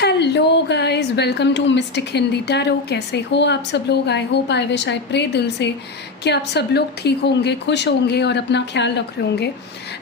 Hello guys, welcome to mystic Hindi tarot. कैसे हो आप सब लोग? I hope, I wish, I pray दिल से कि आप सब लोग ठीक होंगे, खुश होंगे और अपना ख्याल रख रहे होंगे।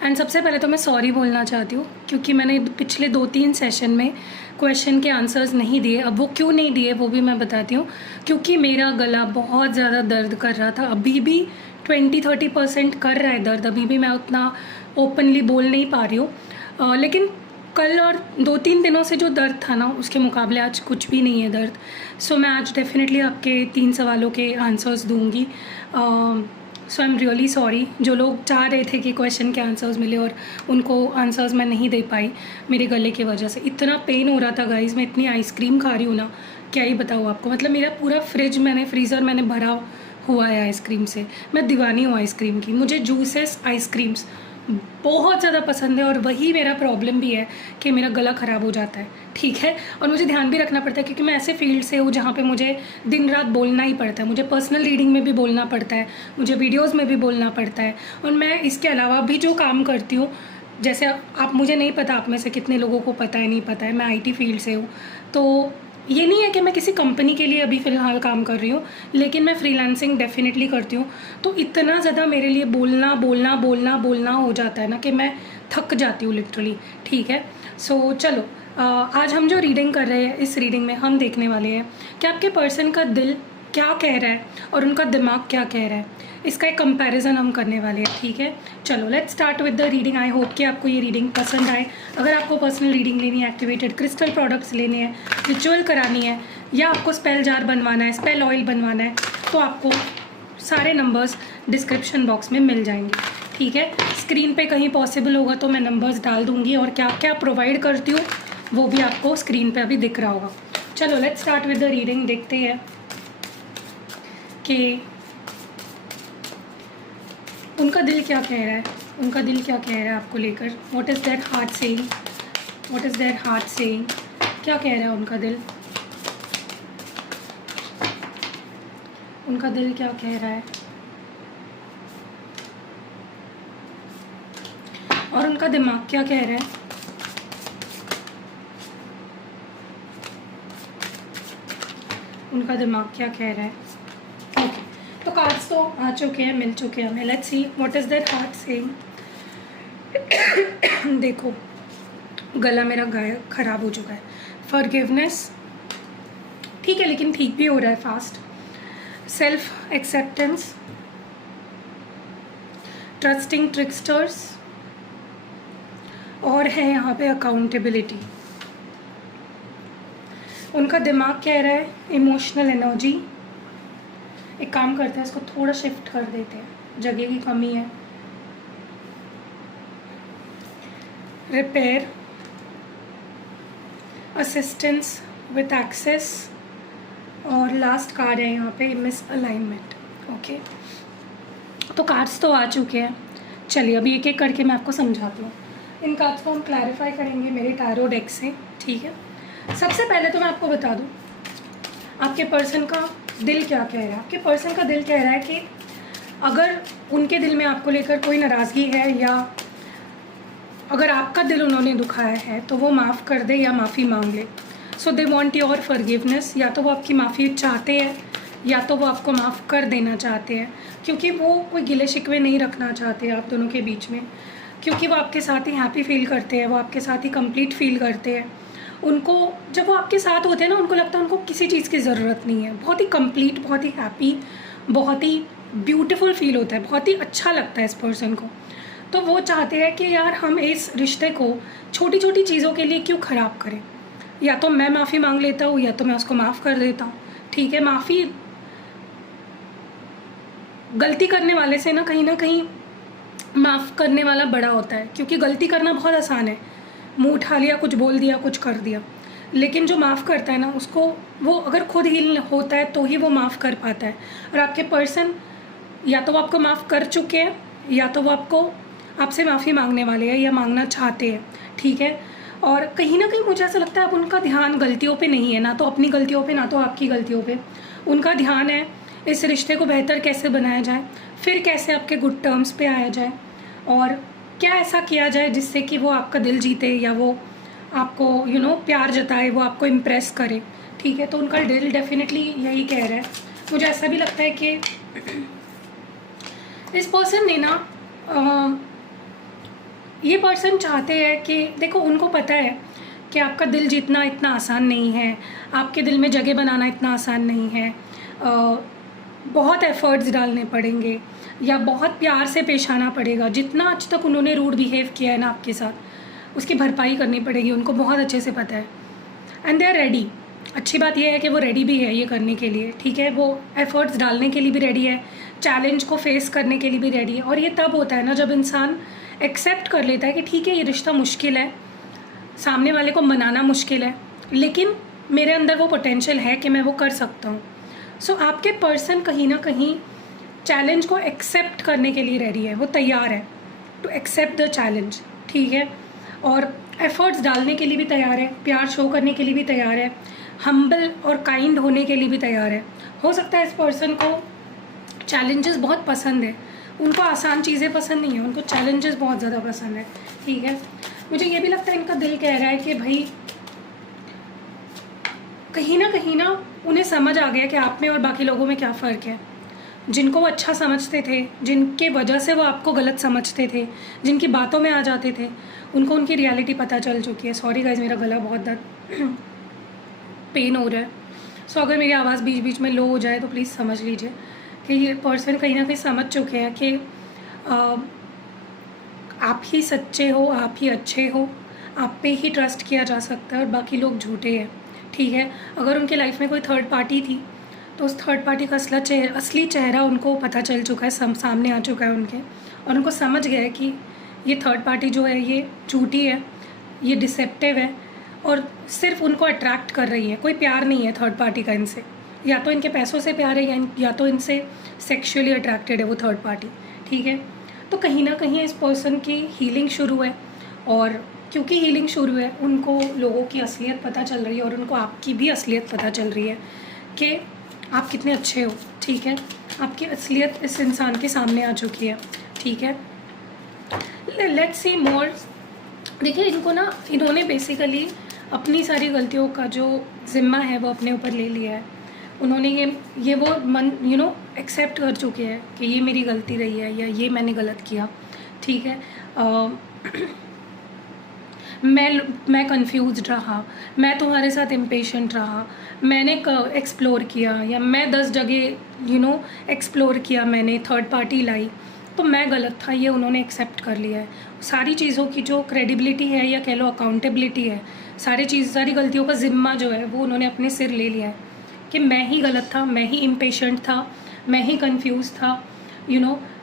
एंड सबसे पहले तो मैं सॉरी बोलना चाहती हूँ क्योंकि मैंने पिछले 2-3 सेशन में क्वेश्चन के आंसर्स नहीं दिए। अब वो क्यों नहीं दिए वो भी मैं बताती हूँ। क्योंकि मेरा गला बहुत ज़्यादा दर्द कर रहा था, अभी भी 20-30% कर रहा है दर्द। अभी भी मैं उतना ओपनली बोल नहीं पा रही हूँ, लेकिन कल और 2-3 दिनों से जो दर्द था ना, उसके मुकाबले आज कुछ भी नहीं है दर्द। सो मैं आज डेफिनेटली आपके 3 सवालों के आंसर्स दूंगी। सो आई एम रियली सॉरी। जो लोग चाह रहे थे कि क्वेश्चन के आंसर्स मिले और उनको आंसर्स मैं नहीं दे पाई मेरे गले की वजह से। इतना पेन हो रहा था गाइस, मैं इतनी आइसक्रीम खा रही हूँ ना, क्या ही बताऊँ आपको। मतलब मेरा पूरा फ्रीज़र मैंने भरा हुआ है आइसक्रीम से। मैं दीवानी हूँ आइसक्रीम की। मुझे जूसेस, आइसक्रीम्स बहुत ज़्यादा पसंद है और वही मेरा प्रॉब्लम भी है कि मेरा गला ख़राब हो जाता है, ठीक है। और मुझे ध्यान भी रखना पड़ता है क्योंकि मैं ऐसे फील्ड से हूँ जहाँ पे मुझे दिन रात बोलना ही पड़ता है। मुझे पर्सनल रीडिंग में भी बोलना पड़ता है, मुझे वीडियोज़ में भी बोलना पड़ता है। और मैं इसके अलावा भी जो काम करती हूँ, जैसे आप, मुझे नहीं पता आप में से कितने लोगों को पता है नहीं पता है, मैं IT फील्ड से हूँ। तो ये नहीं है कि मैं किसी कंपनी के लिए अभी फ़िलहाल काम कर रही हूँ, लेकिन मैं फ्रीलांसिंग डेफिनेटली करती हूँ। तो इतना ज़्यादा मेरे लिए बोलना बोलना बोलना बोलना हो जाता है ना कि मैं थक जाती हूँ लिटरली, ठीक है। सो चलो, आज हम जो रीडिंग कर रहे हैं, इस रीडिंग में हम देखने वाले हैं कि आपके पर्सन का दिल क्या कह रहा है और उनका दिमाग क्या कह रहा है। इसका एक कंपैरिजन हम करने वाले हैं, ठीक है। चलो let's start with the reading. I hope कि आपको ये रीडिंग पसंद आए। अगर आपको पर्सनल रीडिंग लेनी है, एक्टिवेटेड क्रिस्टल प्रोडक्ट्स लेने हैं, रिचुअल करानी है, या आपको स्पेल जार बनवाना है, स्पेल ऑयल बनवाना है, तो आपको सारे नंबर्स डिस्क्रिप्शन बॉक्स में मिल जाएंगे, ठीक है। स्क्रीन पे कहीं पॉसिबल होगा तो मैं नंबर्स डाल दूँगी और क्या क्या प्रोवाइड करती हूँ वो भी आपको स्क्रीन पे अभी दिख रहा होगा। चलो let's start with the reading. देखते हैं कि उनका दिल क्या कह रहा है, उनका दिल क्या कह रहा है आपको लेकर। What is their heart saying, what is their heart saying, क्या कह रहा है उनका दिल, उनका दिल क्या कह रहा है और उनका दिमाग क्या कह रहा है। उनका दिमाग क्या कह रहा है। ओके, तो कार्ड्स तो आ चुके हैं, मिल चुके हैं हमें। Let's see what is their heart saying. देखो, गला मेरा ख़राब हो चुका है। फॉरगिवनेस, ठीक है, लेकिन ठीक भी हो रहा है फास्ट। सेल्फ एक्सेप्टेंस, ट्रस्टिंग ट्रिकस्टर्स, और है यहाँ पे अकाउंटेबिलिटी। उनका दिमाग कह रहा है इमोशनल एनर्जी। एक काम करते हैं, इसको थोड़ा शिफ्ट कर देते हैं, जगह की कमी है। रिपेयर, असिस्टेंस विथ एक्सेस, और लास्ट कार्ड है यहाँ पे मिस अलाइनमेंट। ओके, तो कार्ड्स तो आ चुके हैं। चलिए अभी एक एक करके मैं आपको समझाती हूँ। इन कार्ड्स को हम क्लैरिफाई करेंगे मेरे टैरो डेक से, ठीक है। सबसे पहले तो मैं आपको बता दूँ आपके पर्सन का दिल क्या कह रहा है। आपके पर्सन का दिल कह रहा है कि अगर उनके दिल में आपको लेकर कोई नाराज़गी है, या अगर आपका दिल उन्होंने दुखाया है, तो वो माफ़ कर दे या माफ़ी मांग ले। सो दे वॉन्ट योर फॉरगिवनेस। या तो वो आपकी माफ़ी चाहते हैं या तो वो आपको माफ़ कर देना चाहते हैं, क्योंकि वो कोई गिले शिकवे नहीं रखना चाहते आप दोनों के बीच में, क्योंकि वो आपके साथ ही हैप्पी फील करते हैं, वो आपके साथ ही कंप्लीट फील करते हैं। उनको जब वो आपके साथ होते हैं ना, उनको लगता है उनको किसी चीज़ की ज़रूरत नहीं है। बहुत ही कंप्लीट, बहुत ही हैप्पी, बहुत ही ब्यूटीफुल फील होता है, बहुत ही अच्छा लगता है इस पर्सन को। तो वो चाहते हैं कि यार हम इस रिश्ते को छोटी छोटी चीज़ों के लिए क्यों ख़राब करें। या तो मैं माफ़ी मांग लेता हूँ या तो मैं उसको माफ़ कर देता हूँ, ठीक है। माफ़ी गलती करने वाले से ना कहीं माफ़ करने वाला बड़ा होता है, क्योंकि गलती करना बहुत आसान है, मुंह उठा लिया, कुछ बोल दिया, कुछ कर दिया। लेकिन जो माफ़ करता है ना, उसको वो अगर खुद हील होता है तो ही वो माफ़ कर पाता है। और आपके पर्सन या तो वो आपको माफ़ कर चुके हैं या तो वो आपसे माफ़ी मांगने वाले हैं या मांगना चाहते हैं, ठीक है। और कहीं ना कहीं मुझे ऐसा लगता है अब उनका ध्यान गलतियों पे नहीं है, ना तो अपनी गलतियों पे ना तो आपकी गलतियों पे। उनका ध्यान है इस रिश्ते को बेहतर कैसे बनाया जाए, फिर कैसे आपके गुड टर्म्स पे आया जाए, और क्या ऐसा किया जाए जिससे कि वो आपका दिल जीते या वो आपको प्यार जताए, वो आपको इम्प्रेस करे, ठीक है। तो उनका दिल डेफिनेटली यही कह रहा है। मुझे ऐसा भी लगता है कि इस पर्सन ने ना ये पर्सन चाहते हैं कि देखो, उनको पता है कि आपका दिल जीतना इतना आसान नहीं है, आपके दिल में जगह बनाना इतना आसान नहीं है, बहुत एफ़र्ट्स डालने पड़ेंगे या बहुत प्यार से पेश आना पड़ेगा। जितना आज तक उन्होंने रूड बिहेव किया है ना आपके साथ, उसकी भरपाई करनी पड़ेगी, उनको बहुत अच्छे से पता है। And they are ready. अच्छी बात यह है कि वो रेडी भी है ये करने के लिए, ठीक है। वो एफ़र्ट्स डालने के लिए भी रेडी है, चैलेंज को फेस करने के लिए भी रेडी है। और ये तब होता है ना जब इंसान एक्सेप्ट कर लेता है कि ठीक है, ये रिश्ता मुश्किल है, सामने वाले को मनाना मुश्किल है, लेकिन मेरे अंदर वो पोटेंशियल है कि मैं वो कर सकता हूँ। सो आपके पर्सन कहीं ना कहीं चैलेंज को एक्सेप्ट करने के लिए रेडी है, वो तैयार है टू एक्सेप्ट द चैलेंज, ठीक है। और एफ़र्ट्स डालने के लिए भी तैयार है, प्यार शो करने के लिए भी तैयार है, हम्बल और काइंड होने के लिए भी तैयार है। हो सकता है इस पर्सन को चैलेंजेस बहुत पसंद है, उनको आसान चीज़ें पसंद नहीं है, उनको चैलेंजेस बहुत ज़्यादा पसंद है, ठीक है। मुझे ये भी लगता है इनका दिल कह रहा है कि भाई कहीं ना उन्हें समझ आ गया कि आप में और बाकी लोगों में क्या फ़र्क है। जिनको वो अच्छा समझते थे, जिनके वजह से वो आपको गलत समझते थे, जिनकी बातों में आ जाते थे, उनको उनकी रियलिटी पता चल चुकी है। सॉरी गाइज, मेरा गला बहुत दर्द पेन हो रहा है। सो अगर मेरी आवाज़ बीच बीच में लो हो जाए तो प्लीज़ समझ लीजिए कि ये पर्सन कहीं ना कहीं समझ चुके हैं कि आप ही सच्चे हो, आप ही अच्छे हो, आप पे ही ट्रस्ट किया जा सकता है और बाकी लोग झूठे हैं, ठीक है। अगर उनके लाइफ में कोई थर्ड पार्टी थी तो उस थर्ड पार्टी का असली चेहरा उनको पता चल चुका है, सामने आ चुका है उनके, और उनको समझ गया है कि ये थर्ड पार्टी जो है ये झूठी है, ये डिसेप्टिव है और सिर्फ उनको अट्रैक्ट कर रही है। कोई प्यार नहीं है थर्ड पार्टी का इनसे, या तो इनके पैसों से प्यार है या तो इनसे सेक्सुअली अट्रैक्टेड है वो थर्ड पार्टी, ठीक है। तो कहीं ना कहीं इस पर्सन की हीलिंग शुरू है, और क्योंकि हीलिंग शुरू है उनको लोगों की असलियत पता चल रही है और उनको आपकी भी असलियत पता चल रही है कि आप कितने अच्छे हो, ठीक है। आपकी असलियत इस इंसान के सामने आ चुकी है, ठीक है। लेट्स सी मोर। देखिए, इन्होंने बेसिकली अपनी सारी गलतियों का जो ज़िम्मा है वो अपने ऊपर ले लिया है। उन्होंने ये वो एक्सेप्ट कर चुके हैं कि ये मेरी गलती रही है या ये मैंने गलत किया, ठीक है। मैं कंफ्यूज्ड रहा, मैं तुम्हारे साथ इम्पेशेंट रहा, मैंने एक्सप्लोर किया या मैं 10 जगह एक्सप्लोर किया, मैंने थर्ड पार्टी लाई, तो मैं गलत था, ये उन्होंने एक्सेप्ट कर लिया है। सारी चीज़ों की जो क्रेडिबिलिटी है या कह लो अकाउंटेबिलिटी है, सारी गलतियों का ज़िम्मा जो है वो उन्होंने अपने सिर ले लिया है कि मैं ही गलत था, मैं ही इम्पेशेंट था, मैं ही कंफ्यूज था,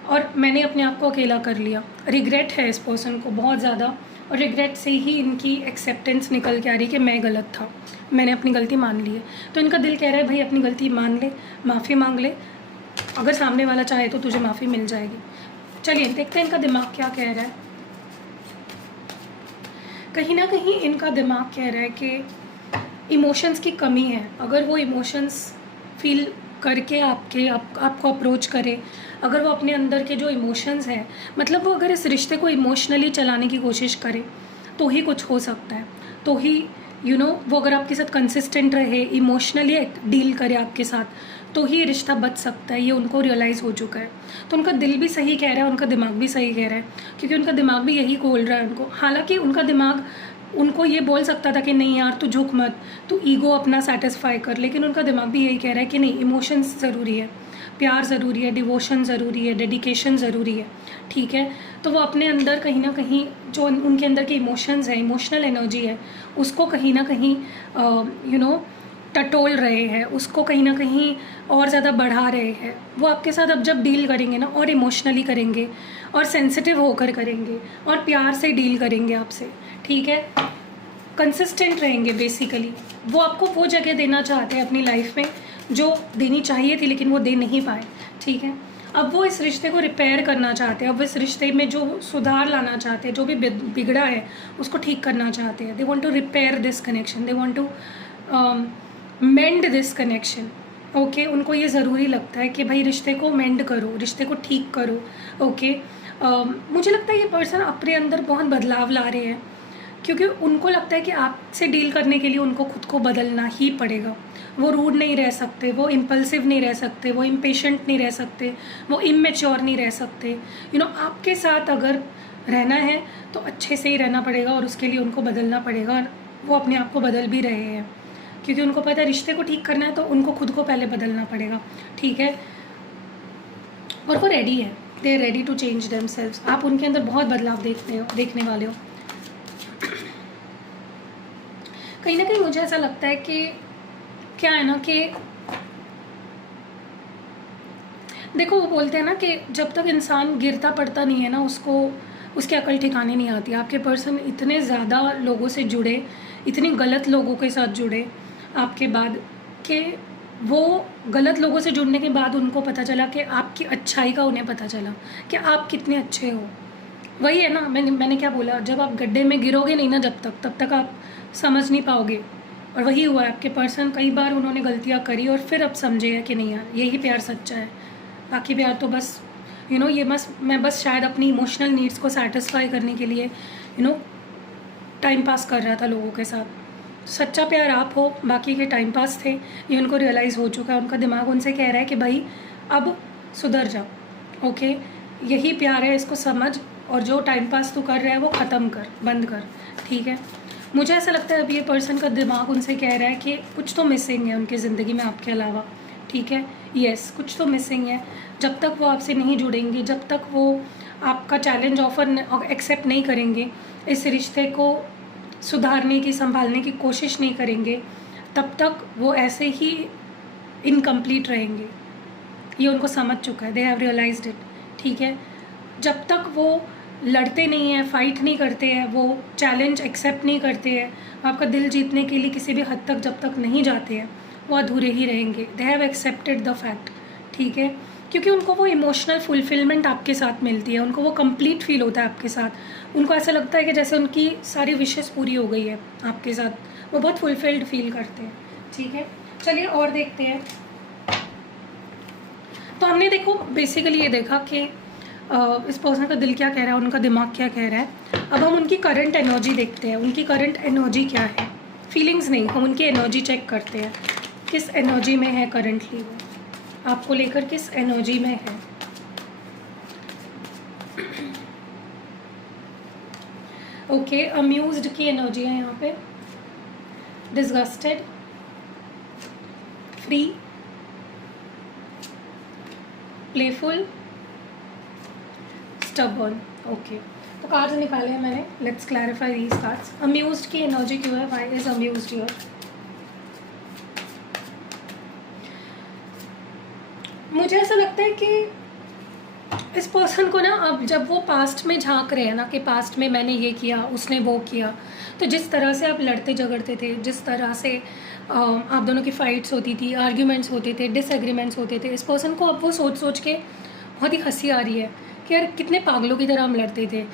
और मैंने अपने आप को अकेला कर लिया। रिग्रेट है इस पर्सन को बहुत ज़्यादा, और रिग्रेट से ही इनकी एक्सेप्टेंस निकल के आ रही कि मैं गलत था, मैंने अपनी गलती मान ली है। तो इनका दिल कह रहा है भाई अपनी गलती मान ले, माफ़ी मांग ले, अगर सामने वाला चाहे तो तुझे माफ़ी मिल जाएगी। चलिए देखते हैं इनका दिमाग क्या कह रहा है। कहीं ना कहीं इनका दिमाग कह रहा है कि इमोशंस की कमी है। अगर वो इमोशंस फील करके आपको अप्रोच करे, अगर वो अपने अंदर के जो इमोशंस हैं, मतलब वो अगर इस रिश्ते को इमोशनली चलाने की कोशिश करे तो ही कुछ हो सकता है, तो ही वो अगर आपके साथ कंसिस्टेंट रहे, इमोशनली डील करे आपके साथ, तो ही रिश्ता बच सकता है। ये उनको रियलाइज़ हो चुका है। तो उनका दिल भी सही कह रहा है, उनका दिमाग भी सही कह रहा है, क्योंकि उनका दिमाग भी यही बोल रहा है उनको। हालांकि उनका दिमाग उनको ये बोल सकता था कि नहीं यार तू झुक मत, तू ईगो अपना सेटिस्फाई कर, लेकिन उनका दिमाग भी यही कह रहा है कि नहीं, इमोशंस ज़रूरी है, प्यार ज़रूरी है, डिवोशन ज़रूरी है, डेडिकेशन ज़रूरी है, ठीक है। तो वो अपने अंदर कहीं ना कहीं जो उनके अंदर के इमोशंस है, इमोशनल एनर्जी है, उसको कहीं ना कहीं टटोल रहे हैं, उसको कहीं ना कहीं और ज़्यादा बढ़ा रहे हैं। वो आपके साथ अब जब डील करेंगे ना, और इमोशनली करेंगे और सेंसिटिव होकर करेंगे और प्यार से डील करेंगे आपसे, ठीक है। कंसिस्टेंट रहेंगे बेसिकली। वो आपको वो जगह देना चाहते हैं अपनी लाइफ में जो देनी चाहिए थी लेकिन वो दे नहीं पाए, ठीक है। अब वो इस रिश्ते को रिपेयर करना चाहते हैं, अब इस रिश्ते में जो सुधार लाना चाहते हैं, जो भी बिगड़ा है उसको ठीक करना चाहते हैं। They want to repair this connection, they want to mend this connection, okay. उनको ये ज़रूरी लगता है कि भाई रिश्ते को मेंड करो, रिश्ते को ठीक करो, ओके। मुझे लगता है ये पर्सन अपने अंदर बहुत बदलाव ला रहे हैं क्योंकि उनको लगता है कि आपसे डील करने के लिए उनको खुद को बदलना ही पड़ेगा। वो रूड नहीं रह सकते, वो इम्पल्सिव नहीं रह सकते, वो इम्पेशेंट नहीं रह सकते, वो इमेच्योर नहीं रह सकते। आपके साथ अगर रहना है तो अच्छे से ही रहना पड़ेगा और उसके लिए उनको बदलना पड़ेगा। और वो अपने आप को बदल भी रहे हैं, क्योंकि उनको पता है रिश्ते को ठीक करना है तो उनको खुद को पहले बदलना पड़ेगा, ठीक है। और वो रेडी है, they are ready to change themselves. आप उनके अंदर बहुत बदलाव देखने वाले हो। कहीं ना कहीं मुझे ऐसा लगता है कि क्या है ना कि देखो, वो बोलते हैं ना कि जब तक इंसान गिरता पड़ता नहीं है ना, उसको उसकी अकल ठिकाने नहीं आती। आपके पर्सन इतने ज़्यादा लोगों से जुड़े, इतनी गलत लोगों के साथ जुड़े आपके बाद, कि वो गलत लोगों से जुड़ने के बाद उनको पता चला कि आपकी अच्छाई का उन्हें पता चला कि आप कितने अच्छे हो। वही है ना, मैंने क्या बोला, जब आप गड्ढे में गिरोगे नहीं ना तब तक आप समझ नहीं पाओगे। और वही हुआ है, आपके पर्सन कई बार उन्होंने गलतियाँ करी और फिर अब समझे है कि नहीं यार, यही प्यार सच्चा है। बाकी प्यार तो बस ये मैं बस शायद अपनी इमोशनल नीड्स को सेटिस्फाई करने के लिए टाइम पास कर रहा था लोगों के साथ। सच्चा प्यार आप हो, बाकी के टाइम पास थे। ये उनको रियलाइज़ हो चुका है, उनका दिमाग उनसे कह रहा है कि भाई अब सुधर जा, ओके, यही प्यार है, इसको समझ, और जो टाइम पास तू कर रहा है वो ख़त्म कर, बंद कर, ठीक है। मुझे ऐसा लगता है अभी ये पर्सन का दिमाग उनसे कह रहा है कि कुछ तो मिसिंग है उनकी ज़िंदगी में आपके अलावा, ठीक है। यस, कुछ तो मिसिंग है। जब तक वो आपसे नहीं जुड़ेंगे, जब तक वो आपका चैलेंज ऑफर एक्सेप्ट नहीं करेंगे, इस रिश्ते को सुधारने की, संभालने की कोशिश नहीं करेंगे, तब तक वो ऐसे ही इनकम्प्लीट रहेंगे। ये उनको समझ चुका है, दे हैव रियलाइज्ड इट, ठीक है। जब तक वो लड़ते नहीं हैं, फाइट नहीं करते हैं, वो चैलेंज एक्सेप्ट नहीं करते हैं, आपका दिल जीतने के लिए किसी भी हद तक जब तक नहीं जाते हैं, वो अधूरे ही रहेंगे। They have accepted the fact, ठीक है। क्योंकि उनको वो इमोशनल फुलफिलमेंट आपके साथ मिलती है, उनको वो कंप्लीट फील होता है आपके साथ। उनको ऐसा लगता है कि जैसे उनकी सारी विशेस पूरी हो गई है आपके साथ, वो बहुत फुलफिल्ड फील करते हैं, ठीक है। चलिए और देखते हैं। तो हमने देखो बेसिकली ये देखा कि इस पर्सन का दिल क्या कह रहा है, उनका दिमाग क्या कह रहा है। अब हम उनकी करंट एनर्जी देखते हैं, उनकी करंट एनर्जी क्या है। फीलिंग्स नहीं, हम उनकी एनर्जी चेक करते हैं, किस एनर्जी में है करंटली वो, आपको लेकर किस एनर्जी में है। ओके, अम्यूज्ड की एनर्जी है यहाँ पे, disgusted, free, playful, stubborn. Okay, तो कार्ड्स निकाले हैं मैंने, let's clarify these cards. Amused की एनर्जी क्यों है, व्हाई इज अम्यूज्ड हियर। मुझे ऐसा लगता है कि इस पर्सन को ना, अब जब वो पास्ट में झांक रहे हैं ना कि पास्ट में मैंने ये किया, उसने वो किया, तो जिस तरह से आप लड़ते झगड़ते थे, जिस तरह से आप दोनों की फ़ाइट्स होती थी, आर्ग्यूमेंट्स होते थे, डिसएग्रीमेंट्स होते थे, इस पर्सन को अब वो सोच सोच के बहुत ही हंसी आ रही है कि यार कितने पागलों की तरह हम लड़ते थे,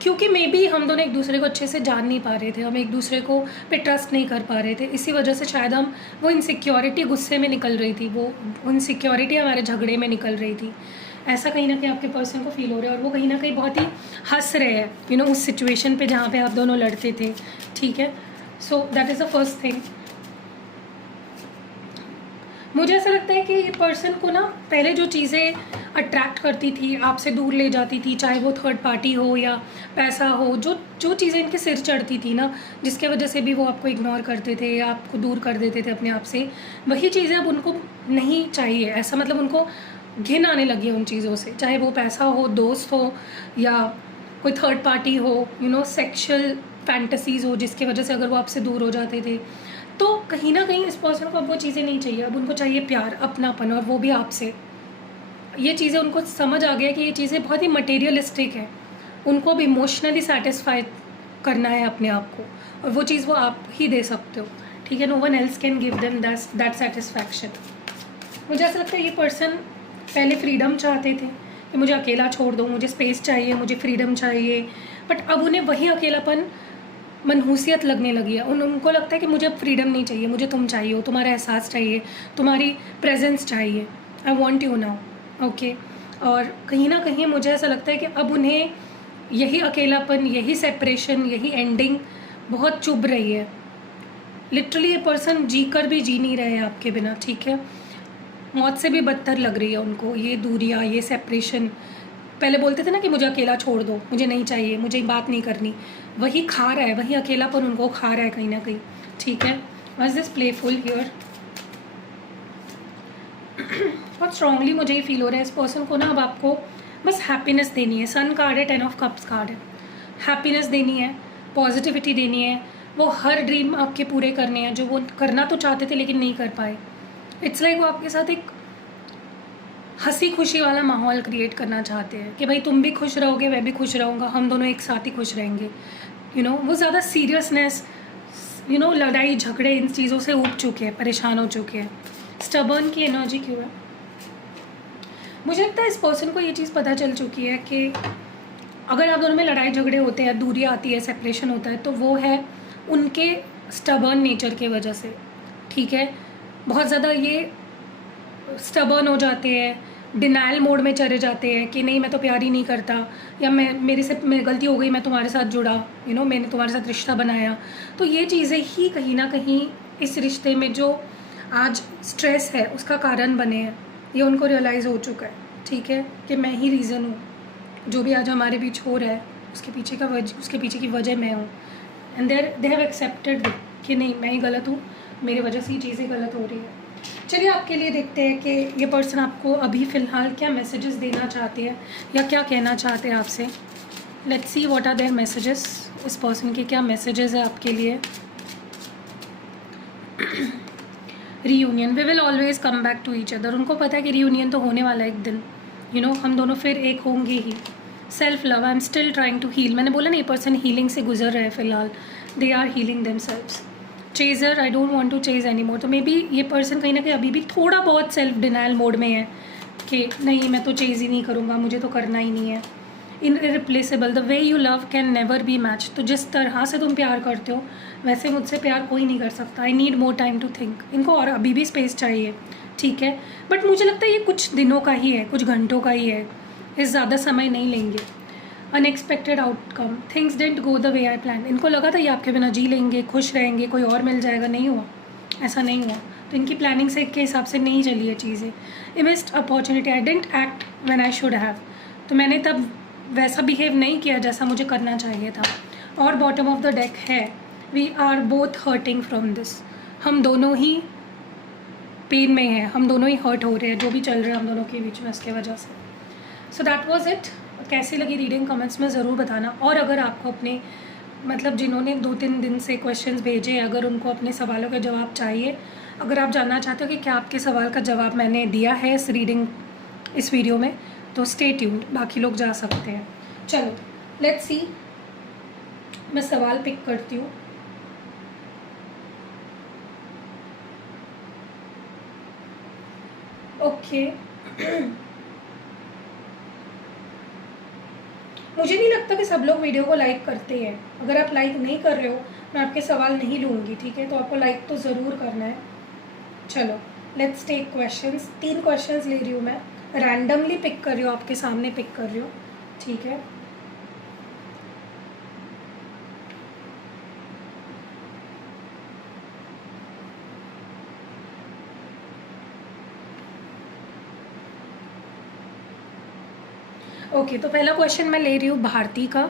क्योंकि मे बी हम दोनों एक दूसरे को अच्छे से जान नहीं पा रहे थे, हम एक दूसरे को पे ट्रस्ट नहीं कर पा रहे थे। इसी वजह से शायद हम वो इनसिक्योरिटी गुस्से में निकल रही थी, वो इनसिक्योरिटी हमारे झगड़े में निकल रही थी। ऐसा कहीं ना कहीं आपके पर्सन को फील हो रहा है, और वो कहीं ना कहीं बहुत ही हंस रहे हैं उस सिचुएशन पे जहाँ पे आप दोनों लड़ते थे, ठीक है। So that is the first thing. मुझे ऐसा लगता है कि ये पर्सन को ना पहले जो चीज़ें अट्रैक्ट करती थी, आपसे दूर ले जाती थी, चाहे वो थर्ड पार्टी हो या पैसा हो, जो चीज़ें इनके सिर चढ़ती थी ना, जिसके वजह से भी वो आपको इग्नोर करते थे या आपको दूर कर देते थे अपने आप से, वही चीज़ें अब उनको नहीं चाहिए। ऐसा मतलब उनको घिन आने लगी है उन चीज़ों से, चाहे वो पैसा हो, दोस्त हो, या कोई थर्ड पार्टी हो, सेक्शुअल फैंटेसीज़ हो, जिसकी वजह से अगर वो आपसे दूर हो जाते थे, तो कहीं ना कहीं इस पर्सन को अब वो चीज़ें नहीं चाहिए। अब उनको चाहिए प्यार, अपनापन, और वो भी आपसे। ये चीज़ें उनको समझ आ गया कि ये चीज़ें बहुत ही मटेरियलिस्टिक है, उनको अब इमोशनली सेटिस्फाई करना है अपने आप को, और वो चीज़ वो आप ही दे सकते हो, ठीक है। No one else can give them that satisfaction. मुझे ऐसा लगता है ये पर्सन पहले फ्रीडम चाहते थे कि मुझे अकेला छोड़ दो, मुझे स्पेस चाहिए, मुझे फ्रीडम चाहिए, बट अब उन्हें वही अकेलापन मनहूसियत लगने लगी है। उनको लगता है कि मुझे अब फ्रीडम नहीं चाहिए, मुझे तुम चाहिए हो, तुम्हारा एहसास चाहिए, तुम्हारी प्रेजेंस चाहिए, I want you now, okay. और कहीं ना कहीं मुझे ऐसा लगता है कि अब उन्हें यही अकेलापन, यही सेपरेशन, यही एंडिंग बहुत चुभ रही है। लिटरली ये पर्सन जी कर भी जी नहीं रहे हैं आपके बिना, ठीक है। मौत से भी बदतर लग रही है उनको ये दूरियाँ, ये सेपरेशन। पहले बोलते थे ना कि मुझे अकेला छोड़ दो, मुझे नहीं चाहिए, मुझे बात नहीं करनी, वही खा रहा है, वही अकेलापन उनको खा रहा है कहीं ना कहीं, ठीक है। Was this playful here? बहुत स्ट्रांगली मुझे ये फील हो रहा है इस पर्सन को ना अब आपको बस हैप्पीनेस देनी है। सन कार्ड है, 10 ऑफ कप्स कार्ड है। हैप्पीनेस देनी है, पॉजिटिविटी देनी है, वो हर ड्रीम आपके पूरे करने हैं जो वो करना तो चाहते थे लेकिन नहीं कर पाए। इट्स लाइक वो आपके साथ एक हंसी खुशी वाला माहौल क्रिएट करना चाहते हैं कि भाई तुम भी खुश रहोगे, मैं भी खुश रहूँगा, हम दोनों एक साथ ही खुश रहेंगे। वो ज़्यादा सीरियसनेस, लड़ाई झगड़े इन चीज़ों से उब चुके हैं, परेशान हो चुके हैं। स्टबर्न की एनर्जी क्यों है? मुझे लगता है इस पर्सन को ये चीज़ पता चल चुकी है कि अगर आप दोनों में लड़ाई झगड़े होते हैं, दूरी आती है, सेपरेशन होता है, तो वो है उनके स्टबर्न नेचर की वजह से, ठीक है। बहुत ज़्यादा ये स्टबर्न हो जाते हैं, डिनाइल मोड में चले जाते हैं कि नहीं मैं तो प्यार ही नहीं करता, या मेरे से गलती हो गई, मैं तुम्हारे साथ जुड़ा, मैंने तुम्हारे साथ रिश्ता बनाया। तो ये चीज़ें ही कहीं ना कहीं इस रिश्ते में जो आज स्ट्रेस है उसका कारण बने हैं। ये उनको रियलाइज़ हो चुका है, ठीक है, कि मैं ही रीज़न हूँ, जो भी आज हमारे बीच हो रहा है उसके पीछे की वजह मैं हूँ। एंड दे हैव एक्सेप्टेड कि नहीं मैं ही गलत हूँ, मेरी वजह से ही चीज़ें गलत हो रही है। चलिए आपके लिए देखते हैं कि ये पर्सन आपको अभी फ़िलहाल क्या मैसेजेस देना चाहते हैं या क्या कहना चाहते हैं आपसे। Let's see what are their messages. इस पर्सन के क्या मैसेजेस है आपके लिए। Reunion, we will always come back to each other. उनको पता है कि रीयूनियन तो होने वाला है एक दिन, हम दोनों फिर एक होंगे ही। Self love, I am still trying to heal. मैंने बोला ना ये पर्सन हीलिंग से गुजर रहे हैं फ़िलहाल, they are healing themselves. Chaser, I don't want to chase anymore. तो मे बी ये पर्सन कहीं ना कहीं अभी भी थोड़ा बहुत सेल्फ डिनाइल मोड में है कि नहीं मैं तो चेज़ ही नहीं करूँगा, मुझे तो करना ही नहीं है। Irreplaceable, the way you love can never be match. तो जिस तरह से तुम प्यार करते हो वैसे मुझसे प्यार कोई नहीं कर सकता। I need more time to think. इनको और अभी भी स्पेस चाहिए, ठीक है, बट मुझे लगता है ये कुछ दिनों का ही है, कुछ घंटों का ही है, इस ज़्यादा समय नहीं लेंगे। Unexpected outcome, things didn't go the way I plan. इनको लगा था ये आपके बिना जी लेंगे, खुश रहेंगे, कोई और मिल जाएगा, नहीं हुआ, ऐसा नहीं हुआ। तो इनकी प्लानिंग से के हिसाब से नहीं चली है चीज़ें। A missed opportunity, I didn't act when I should have. तो मैंने तब वैसा बिहेव नहीं किया जैसा मुझे करना चाहिए था। और बॉटम ऑफ द डेक है, we are both hurting from this. हम दोनों ही पेन में हैं, हम दोनों ही हर्ट हो रहे हैं, जो भी चल रहा है हम दोनों के बीच में उसके वजह से। So that was it. कैसी लगी रीडिंग कमेंट्स में ज़रूर बताना। और अगर आपको अपने जिन्होंने 2-3 दिन से क्वेश्चंस भेजे, अगर उनको अपने सवालों का जवाब चाहिए, अगर आप जानना चाहते हो कि क्या आपके सवाल का जवाब मैंने दिया है इस वीडियो में, तो स्टे ट्यून्ड, बाकी लोग जा सकते हैं। चलो लेट्स सी, मैं सवाल पिक करती हूँ। ओके मुझे नहीं लगता कि सब लोग वीडियो को लाइक करते हैं। अगर आप लाइक नहीं कर रहे हो मैं आपके सवाल नहीं लूँगी, ठीक है, तो आपको लाइक तो ज़रूर करना है। चलो लेट्स टेक क्वेश्चंस। 3 क्वेश्चंस ले रही हूँ मैं, रैंडमली पिक कर रही हूँ, आपके सामने पिक कर रही हूँ, ठीक है। ओके तो पहला क्वेश्चन मैं ले रही हूँ भारती का।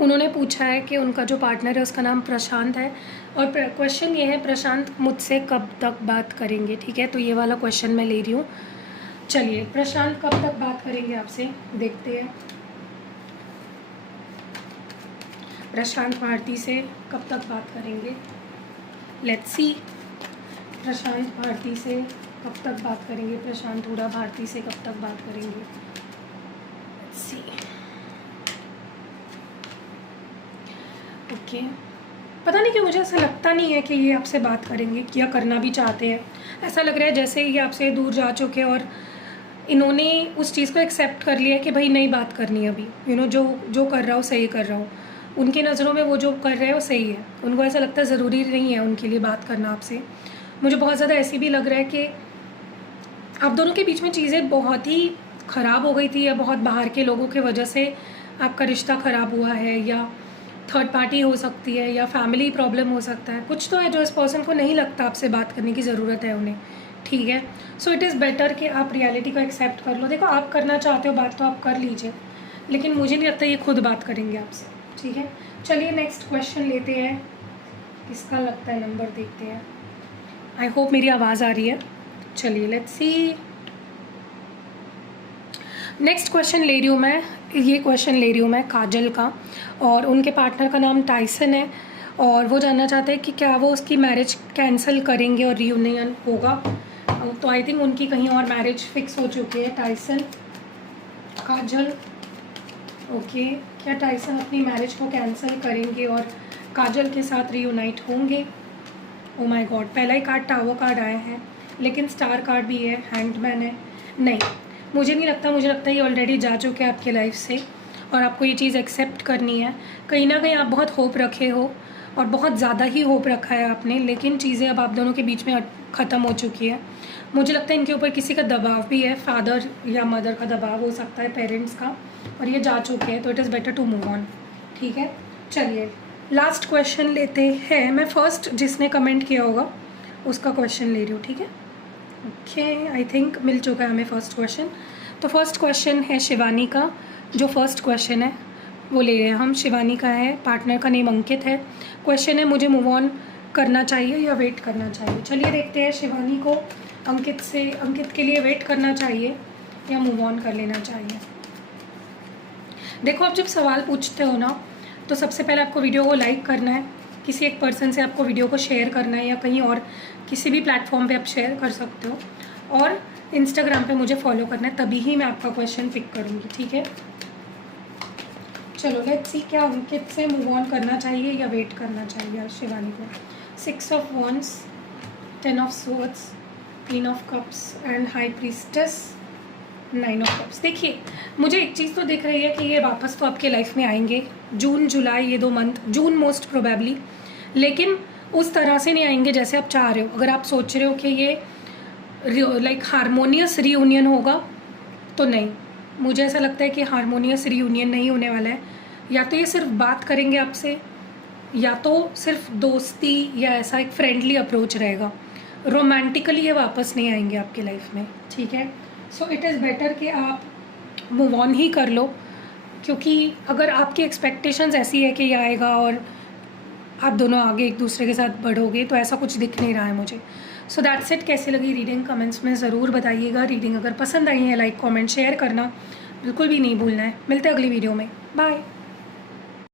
उन्होंने पूछा है कि उनका जो पार्टनर है उसका नाम प्रशांत है, और क्वेश्चन ये है प्रशांत मुझसे कब तक बात करेंगे, ठीक है। तो ये वाला क्वेश्चन मैं ले रही हूँ। चलिए प्रशांत कब तक बात करेंगे आपसे, देखते हैं प्रशांत भारती से कब तक बात करेंगे। लेट्स सी, प्रशांत भारती से कब तक बात करेंगे, प्रशांत हुडा भारती से कब तक बात करेंगे। ओके पता नहीं क्यों मुझे ऐसा लगता नहीं है कि ये आपसे बात करेंगे या करना भी चाहते हैं। ऐसा लग रहा है जैसे ये आपसे दूर जा चुके और इन्होंने उस चीज़ को एक्सेप्ट कर लिया कि भाई नहीं बात करनी अभी, जो कर रहा हूँ सही कर रहा हूँ। उनकी नज़रों में वो जो कर रहे हैं वो सही है। उनको ऐसा लगता है ज़रूरी नहीं है उनके लिए बात करना आपसे। मुझे बहुत ज़्यादा ऐसे भी लग रहा है कि आप दोनों के बीच में चीज़ें बहुत ही ख़राब हो गई थी, या बहुत बाहर के लोगों की वजह से आपका रिश्ता ख़राब हुआ है, या थर्ड पार्टी हो सकती है, या फैमिली प्रॉब्लम हो सकता है, कुछ तो है जो इस पर्सन को नहीं लगता आपसे बात करने की ज़रूरत है उन्हें, ठीक है। सो इट इज़ बेटर कि आप रियलिटी को एक्सेप्ट कर लो। देखो, आप करना चाहते हो बात तो आप कर लीजिए, लेकिन मुझे नहीं लगता ये खुद बात करेंगे आपसे, ठीक है। चलिए नेक्स्ट क्वेश्चन लेते हैं, किसका लगता है नंबर देखते हैं। आई होप मेरी आवाज़ आ रही है। चलिए लेट्स सी। नेक्स्ट क्वेश्चन ले रही हूँ मैं, ये क्वेश्चन ले रही हूँ मैं काजल का, और उनके पार्टनर का नाम टाइसन है, और वो जानना चाहते हैं कि क्या वो उसकी मैरिज कैंसिल करेंगे और रियूनियन होगा। तो आई थिंक उनकी कहीं और मैरिज फिक्स हो चुकी है। टाइसन, काजल, ओके, क्या टाइसन अपनी मैरिज को कैंसिल करेंगे और काजल के साथ रियूनाइट होंगे? ओ माय गॉड, पहला ही कार्ड टावर कार्ड आया है, लेकिन स्टार कार्ड भी है, हैंडमैन है। नहीं, मुझे नहीं लगता, मुझे लगता है ये ऑलरेडी जा चुके हैं आपकी लाइफ से, और आपको ये चीज़ एक्सेप्ट करनी है। कहीं ना कहीं आप बहुत होप रखे हो, और बहुत ज़्यादा ही होप रखा है आपने, लेकिन चीज़ें अब आप दोनों के बीच में ख़त्म हो चुकी है। मुझे लगता है इनके ऊपर किसी का दबाव भी है, फादर या मदर का दबाव हो सकता है, पेरेंट्स का, और ये जा चुके हैं, तो it is better to move on, ठीक है। चलिए लास्ट क्वेश्चन लेते हैं। मैं फर्स्ट जिसने कमेंट किया होगा उसका क्वेश्चन ले रही हूँ, ठीक है। ओके, आई थिंक मिल चुका है हमें फर्स्ट क्वेश्चन। तो फर्स्ट क्वेश्चन है शिवानी का, जो फर्स्ट क्वेश्चन है वो ले रहे हैं हम। शिवानी का है, पार्टनर का नेम अंकित है। क्वेश्चन है, मुझे मूव ऑन करना चाहिए या वेट करना चाहिए। चलिए देखते हैं शिवानी को अंकित के लिए वेट करना चाहिए या मूव ऑन कर लेना चाहिए। देखो, आप जब सवाल पूछते हो ना, तो सबसे पहले आपको वीडियो को लाइक करना है, किसी एक पर्सन से आपको वीडियो को शेयर करना है, या कहीं और किसी भी प्लेटफॉर्म पे आप शेयर कर सकते हो, और इंस्टाग्राम पे मुझे फॉलो करना है, तभी ही मैं आपका क्वेश्चन पिक करूँगी, ठीक है। चलो लेट्स सी, क्या अंकित से मूव ऑन करना चाहिए या वेट करना चाहिए शिवानी को। 6 of wands, 10 of swords, 3 of cups and high priestess, 9 of cups. देखिए, मुझे एक चीज़ तो दिख रही है कि ये वापस तो आपके लाइफ में आएंगे, जून जुलाई ये 2 मंथ, जून मोस्ट प्रोबेबली, लेकिन उस तरह से नहीं आएंगे जैसे आप चाह रहे हो। अगर आप सोच रहे हो कि ये लाइक हारमोनियस रीयूनियन होगा, तो नहीं, मुझे ऐसा लगता है कि हारमोनियस रीयूनियन नहीं होने वाला है। या तो ये सिर्फ बात करेंगे आपसे, या तो सिर्फ दोस्ती या ऐसा एक फ्रेंडली अप्रोच रहेगा, रोमांटिकली ये वापस नहीं आएंगे आपकी लाइफ में, ठीक है। सो इट इज़ बेटर कि आप मूव ऑन ही कर लो, क्योंकि अगर आपकी एक्सपेक्टेशंस ऐसी है कि ये आएगा और आप दोनों आगे एक दूसरे के साथ बढ़ोगे, तो ऐसा कुछ दिख नहीं रहा है मुझे। So that's it. कैसी लगी रीडिंग कमेंट्स में ज़रूर बताइएगा। रीडिंग अगर पसंद आई है, लाइक कमेंट शेयर करना बिल्कुल भी नहीं भूलना है। मिलते हैं अगली वीडियो में, बाय।